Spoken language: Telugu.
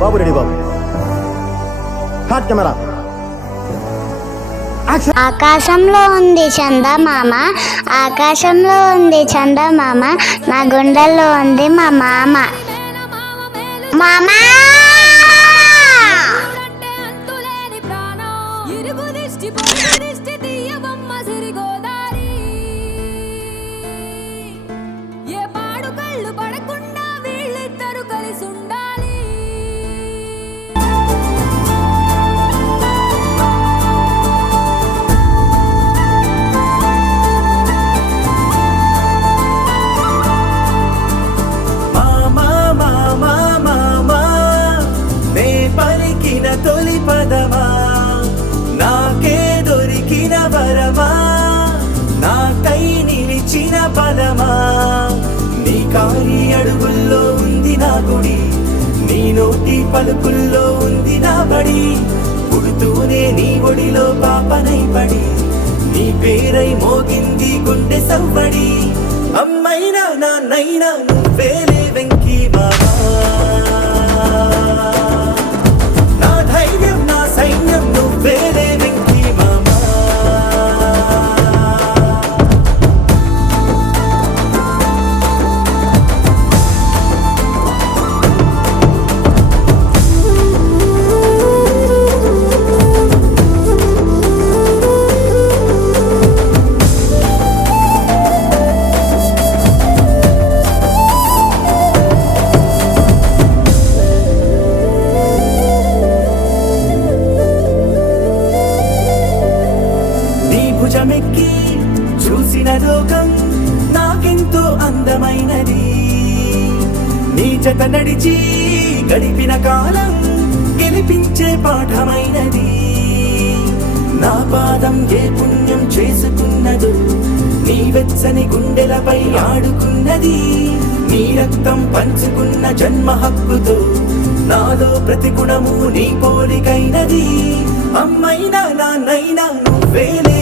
బాబు రెడీ బాబు. Hot camera. ఆకాశంలో ఉంది చందమామ, ఆకాశంలో ఉంది చందమామ, నా గుండెల్లో ఉంది మా మామ. మామా తొలి పదమా నాకే దొరికిన వరమా, నాకై నిలిచిన పదమా, నీ కాలి అడుగుల్లో ఉంది నా గుడి, నీ నోటి పలుకుల్లో ఉంది నా బడి, పుడుతూనే నీ ఒడిలో పాపనై పడి, నీ పేరై మోగింది గుండె సవ్వడి, అమ్మైనా నాన్నైనా నువ్వేలే వెంకీ మామా. సైన్యం నువ్వేలే వెంకీ మామా. భుజమెక్కి చూసిన లోకం నాకెంతో అందమైనది, నీ జత నడిచి గడిపిన కాలం గెలిపించే పాఠమైనది, నా పాదం ఏ పుణ్యం చేసుకున్నదో నీ వెచ్చని గుండెలపై ఆడుకున్నది, నీ రక్తం పంచుకున్న జన్మ హక్కుతో నాలో ప్రతి గుణము నీ పోలికైనది, అమ్మైనా నాన్నైనా నువ్వేలే